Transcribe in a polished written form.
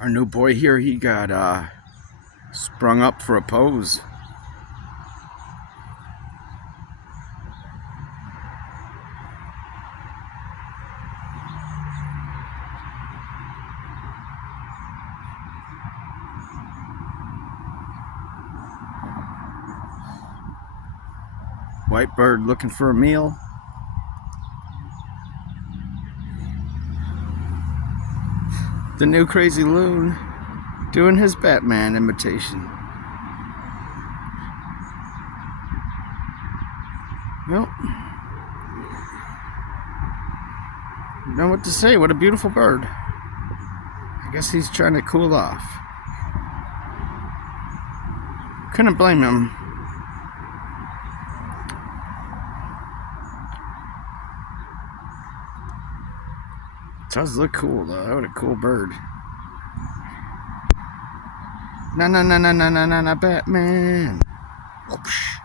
Our new boy here, he got sprung up for a pose. White bird looking for a meal. The new crazy loon doing his Batman imitation. Well, you know what to say. What a beautiful bird. I guess he's trying to cool off. Couldn't blame him. Does look cool though. What a cool bird. No, Batman. Whoosh.